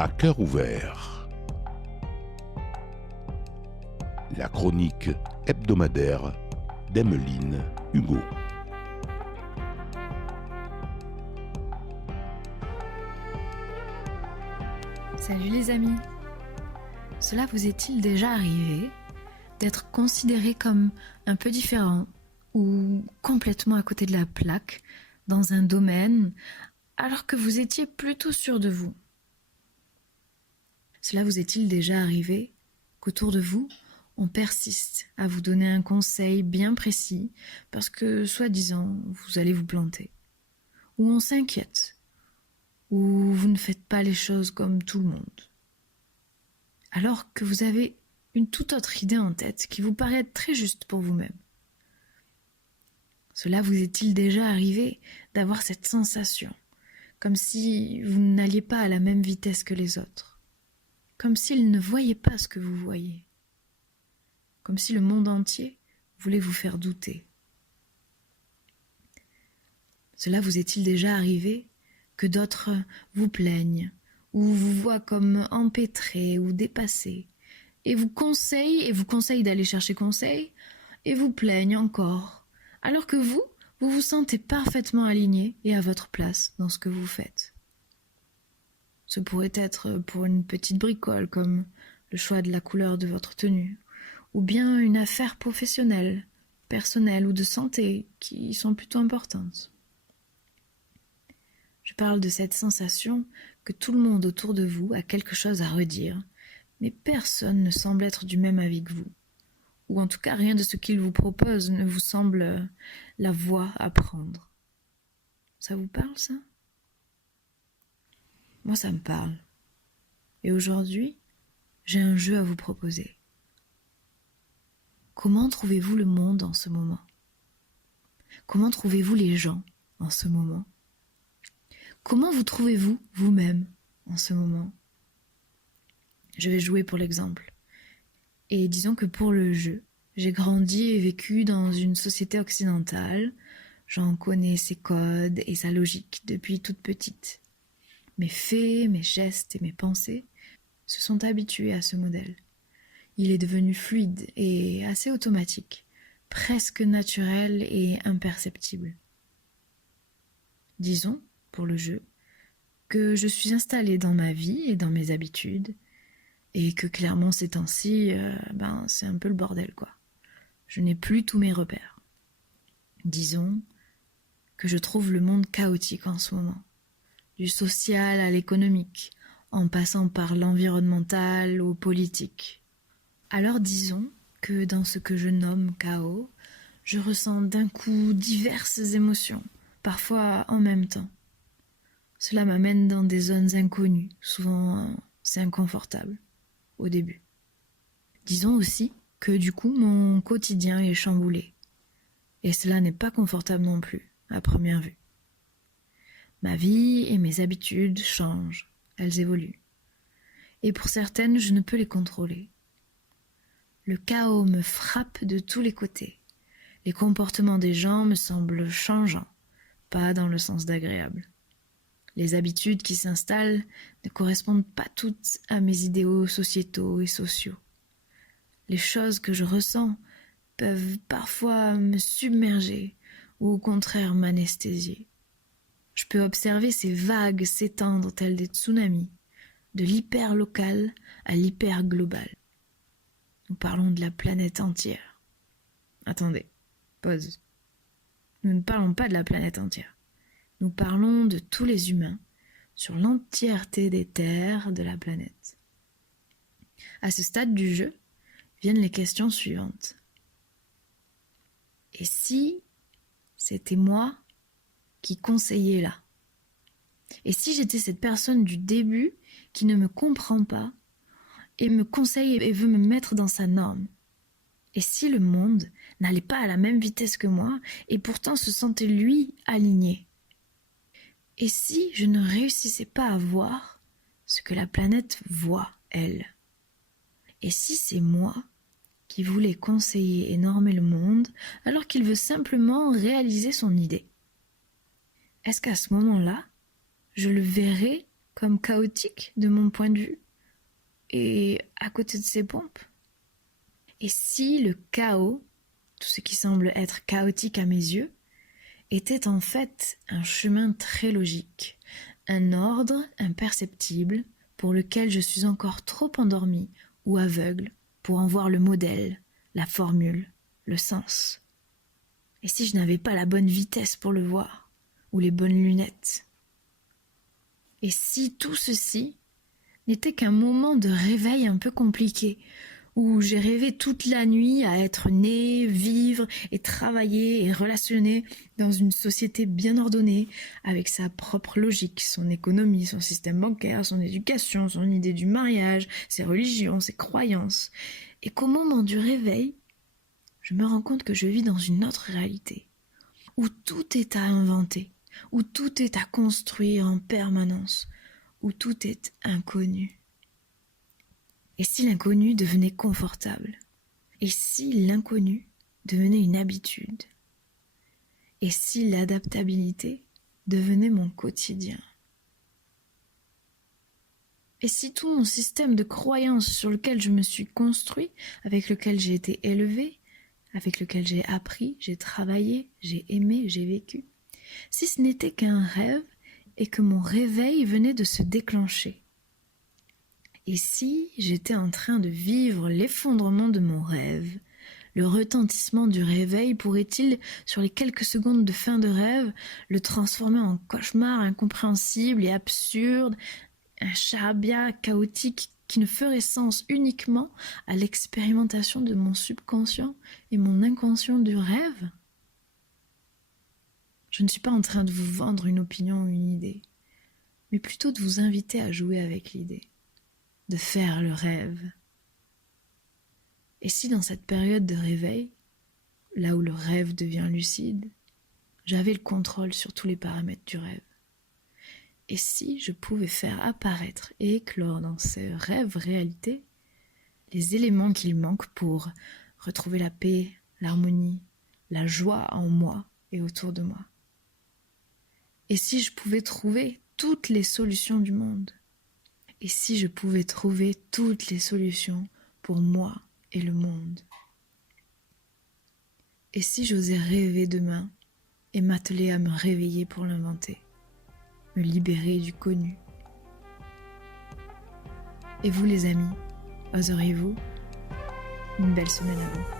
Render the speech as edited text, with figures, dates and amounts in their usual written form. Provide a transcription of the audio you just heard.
À cœur ouvert. La chronique hebdomadaire d'Emeline Hugo. Salut les amis. Cela vous est-il déjà arrivé d'être considéré comme un peu différent ou complètement à côté de la plaque dans un domaine alors que vous étiez plutôt sûr de vous? Cela vous est-il déjà arrivé qu'autour de vous, on persiste à vous donner un conseil bien précis parce que, soi-disant, vous allez vous planter? Ou on s'inquiète? Ou vous ne faites pas les choses comme tout le monde? Alors que vous avez une toute autre idée en tête qui vous paraît être très juste pour vous-même. Cela vous est-il déjà arrivé d'avoir cette sensation, comme si vous n'alliez pas à la même vitesse que les autres, comme s'ils ne voyaient pas ce que vous voyez, comme si le monde entier voulait vous faire douter? Cela vous est-il déjà arrivé que d'autres vous plaignent ou vous voient comme empêtré ou dépassé et vous conseillent d'aller chercher conseil et vous plaignent encore, alors que vous vous sentez parfaitement aligné et à votre place dans ce que vous faites? Ce pourrait être pour une petite bricole comme le choix de la couleur de votre tenue, ou bien une affaire professionnelle, personnelle ou de santé qui sont plutôt importantes. Je parle de cette sensation que tout le monde autour de vous a quelque chose à redire, mais personne ne semble être du même avis que vous. Ou en tout cas, rien de ce qu'il vous propose ne vous semble la voie à prendre. Ça vous parle, ça? Moi, ça me parle. Et aujourd'hui, j'ai un jeu à vous proposer. Comment trouvez-vous le monde en ce moment? Comment trouvez-vous les gens en ce moment? Comment vous trouvez-vous vous-même en ce moment? Je vais jouer pour l'exemple. Et disons que pour le jeu, j'ai grandi et vécu dans une société occidentale. J'en connais ses codes et sa logique depuis toute petite. Mes faits, mes gestes et mes pensées se sont habitués à ce modèle. Il est devenu fluide et assez automatique, presque naturel et imperceptible. Disons, pour le jeu, que je suis installée dans ma vie et dans mes habitudes, et que clairement ces temps-ci, c'est un peu le bordel, quoi. Je n'ai plus tous mes repères. Disons que je trouve le monde chaotique en ce moment, du social à l'économique, en passant par l'environnemental au politique. Alors disons que dans ce que je nomme chaos, je ressens d'un coup diverses émotions, parfois en même temps. Cela m'amène dans des zones inconnues, souvent c'est inconfortable au début. Disons aussi que du coup mon quotidien est chamboulé, et cela n'est pas confortable non plus, à première vue. Ma vie et mes habitudes changent, elles évoluent, et pour certaines je ne peux les contrôler. Le chaos me frappe de tous les côtés, les comportements des gens me semblent changeants, pas dans le sens d'agréable. Les habitudes qui s'installent ne correspondent pas toutes à mes idéaux sociétaux et sociaux. Les choses que je ressens peuvent parfois me submerger ou au contraire m'anesthésier. Je peux observer ces vagues s'étendre telles des tsunamis, de l'hyper local à l'hyper global. Nous parlons de la planète entière. Attendez, pause. Nous ne parlons pas de la planète entière. Nous parlons de tous les humains sur l'entièreté des terres de la planète. À ce stade du jeu, viennent les questions suivantes. Et si c'était moi qui conseillais là? Et si j'étais cette personne du début qui ne me comprend pas et me conseille et veut me mettre dans sa norme? Et si le monde n'allait pas à la même vitesse que moi et pourtant se sentait lui aligné? Et si je ne réussissais pas à voir ce que la planète voit, elle? Et si c'est moi qui voulais conseiller et normer le monde alors qu'il veut simplement réaliser son idée? Est-ce qu'à ce moment-là, je le verrais comme chaotique de mon point de vue, et à côté de ces pompes? Et si le chaos, tout ce qui semble être chaotique à mes yeux, était en fait un chemin très logique, un ordre imperceptible pour lequel je suis encore trop endormi ou aveugle pour en voir le modèle, la formule, le sens? Et si je n'avais pas la bonne vitesse pour le voir, ou les bonnes lunettes? Et si tout ceci n'était qu'un moment de réveil un peu compliqué, où j'ai rêvé toute la nuit à être né, vivre et travailler et relationner dans une société bien ordonnée, avec sa propre logique, son économie, son système bancaire, son éducation, son idée du mariage, ses religions, ses croyances. Et qu'au moment du réveil, je me rends compte que je vis dans une autre réalité, où tout est à inventer, où tout est à construire en permanence, où tout est inconnu. Et si l'inconnu devenait confortable? Et si l'inconnu devenait une habitude? Et si l'adaptabilité devenait mon quotidien? Et si tout mon système de croyances sur lequel je me suis construit, avec lequel j'ai été élevé, avec lequel j'ai appris, j'ai travaillé, j'ai aimé, j'ai vécu, si ce n'était qu'un rêve et que mon réveil venait de se déclencher? Et si j'étais en train de vivre l'effondrement de mon rêve, le retentissement du réveil pourrait-il, sur les quelques secondes de fin de rêve, le transformer en cauchemar incompréhensible et absurde, un charabia chaotique qui ne ferait sens uniquement à l'expérimentation de mon subconscient et mon inconscient du rêve? Je ne suis pas en train de vous vendre une opinion ou une idée, mais plutôt de vous inviter à jouer avec l'idée, de faire le rêve. Et si dans cette période de réveil, là où le rêve devient lucide, j'avais le contrôle sur tous les paramètres du rêve? Et si je pouvais faire apparaître et éclore dans ce rêve réalité les éléments qu'il manque pour retrouver la paix, l'harmonie, la joie en moi et autour de moi? Et si je pouvais trouver toutes les solutions du monde? Et si je pouvais trouver toutes les solutions pour moi et le monde? Et si j'osais rêver demain et m'atteler à me réveiller pour l'inventer, me libérer du connu? Et vous les amis, oseriez-vous? Une belle semaine à vous.